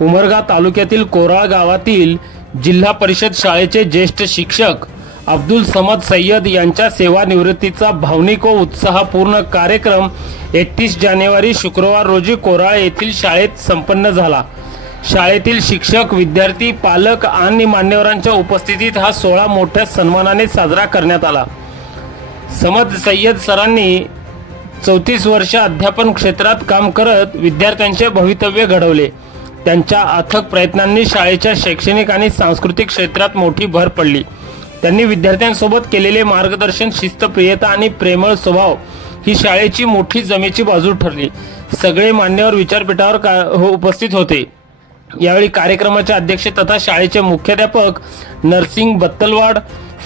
उमरगा तालुक्यातील कोराळ गावातील जिल्हा परिषद शाळेचे ज्येष्ठ शिक्षक अब्दुल समद सय्यद यांच्या सेवानिवृत्तीचा भावनिक व उत्साहपूर्ण कार्यक्रम 31 जानेवारी शुक्रवार रोजी कोराळ येथील शाळेत संपन्न झाला। शाळेतील शिक्षक, विद्यार्थी, पालक आणि मान्यवरांच्या उपस्थितीत हा सोहळा मोठ्या सन्मानाने साजरा करण्यात आला। समद सय्यद सरांनी 34 वर्ष अध्यापन क्षेत्रात काम करत विद्यार्थ्यांचे भवितव्य घडवले। त्यांच्या अथक प्रयत्नांनी शाळेच्या शैक्षणिक आणि सांस्कृतिक क्षेत्रात मोठी भर पडली। त्यांनी विद्यार्थ्यांसोबत केलेले मार्गदर्शन, शिस्तप्रियता आणि प्रेमळ स्वभाव ही शाळेची मोठी जमेची बाजू ठरली। सगळे मान्यवर विद्यापीठावर उपस्थित होते। यावेळी कार्यक्रमाचे अध्यक्ष तथा शाळेचे मुख्याध्यापक नरसिंग बत्तलवाड,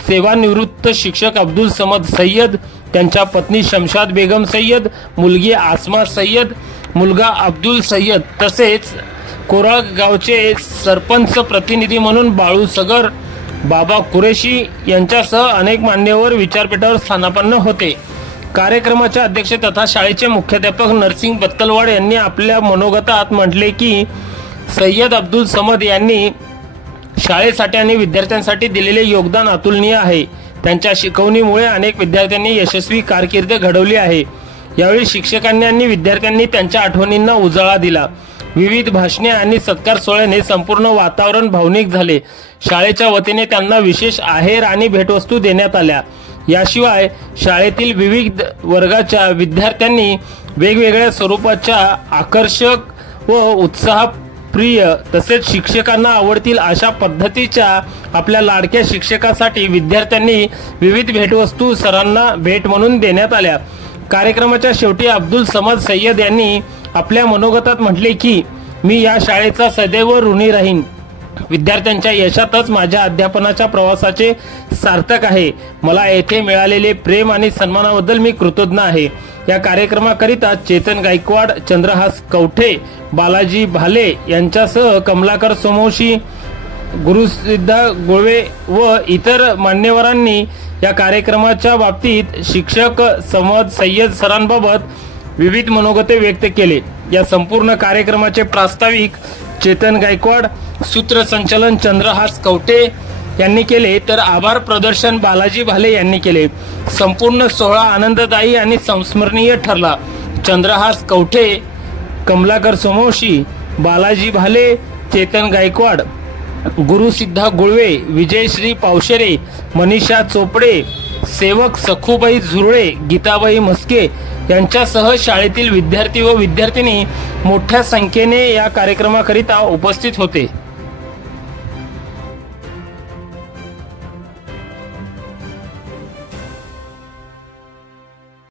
सेवानिवृत्त शिक्षक अब्दुल समद सय्यद, त्यांच्या पत्नी शमशाद बेगम सय्यद, मुलगी आसमा सय्यद, मुलगा अब्दुल सय्यद तसेच कोराळ गावचे सरपंच प्रतिनिधी म्हणून बाळू सगर, बाबा कुरेशी यांच्यासह अनेक मान्यवर विद्यापीठावर स्थानापन्न होते। कार्यक्रमाचे अध्यक्ष तथा शाळेचे मुख्याध्यापक नरसिंग बत्तलवाड यांनी आपल्या मनोगतात म्हटले की सय्यद अब्दुल समद यांनी शाळेसाठी आणि विद्यार्थ्यांसाठी दिलेले योगदान अतुलनीय आहे। त्यांच्या शिकवणीमुळे अनेक विद्यार्थ्यांनी यशस्वी कारकीर्द घडवली आहे। यावेळी शिक्षकांनी आणि विद्यार्थ्यांनी त्यांच्या आठवणींना उजाळा दिला। विविध भाषणे आणि सत्कार सोहळ्याने संपूर्ण वातावरण भावनिक झाले। शाळेच्या वतीने त्यांना विशेष आहेर आणि भेटवस्तू देण्यात आल्या। याशिवाय शाळेतील विविध वर्गाच्या विद्यार्थ्यांनी वेगवेगळ्या स्वरूपाच्या आकर्षक व उत्साहप्रिय तसेच शिक्षकांना आवडतील अशा पद्धतीच्या आपल्या लाडक्या शिक्षकासाठी विद्यार्थ्यांनी विविध भेटवस्तू सरांना भेट म्हणून देण्यात आल्या। कार्यक्रमाच्या शेवटी अब्दुल समद सय्यद यांनी आपल्या मनोगतात म्हटले की मी या शाळेचा सदैव ऋणी राहीन। विद्यार्थ्यांच्या यशातच माझ्या अध्यापनाच्या प्रवासाचे सार्थक आहे। मला येथे मिळालेले प्रेम आणि सन्मानाबद्दल मी कृतज्ञ आहे। या कार्यक्रमाकरिता चेतन गायकवाड, चंद्रहास कवठे, बालाजी भाले यांच्यासह कमलाकर सोमवशी, गुरुसिद्धा गुळवे व इतर मान्यवरांनी या कार्यक्रमाच्या बाबतीत शिक्षक समद सय्यद सरांबाबत विविध मनोगते व्यक्त केले। या संपूर्ण कार्यक्रमाचे प्रास्ताविक चेतन गायकवाड, सूत्रसंचालन चंद्रहास कवठे यांनी केले तर आभार प्रदर्शन बालाजी भाले यांनी केले। संपूर्ण सोहळा आनंददायी आणि संस्मरणीय ठरला। चंद्रहास कवठे, कमलाकर सोमवशी, बालाजी भाले, चेतन गायकवाड, गुरुसिद्धा गुळवे, विजयश्री पावशेरे, मनीषा चोपडे, सेवक सखूबाई झुरळे, गीताबाई म्हस्के यांच्यासह शाळेतील विद्यार्थी व विद्यार्थिनी मोठ्या संख्येने या कार्यक्रमाकरिता उपस्थित होते।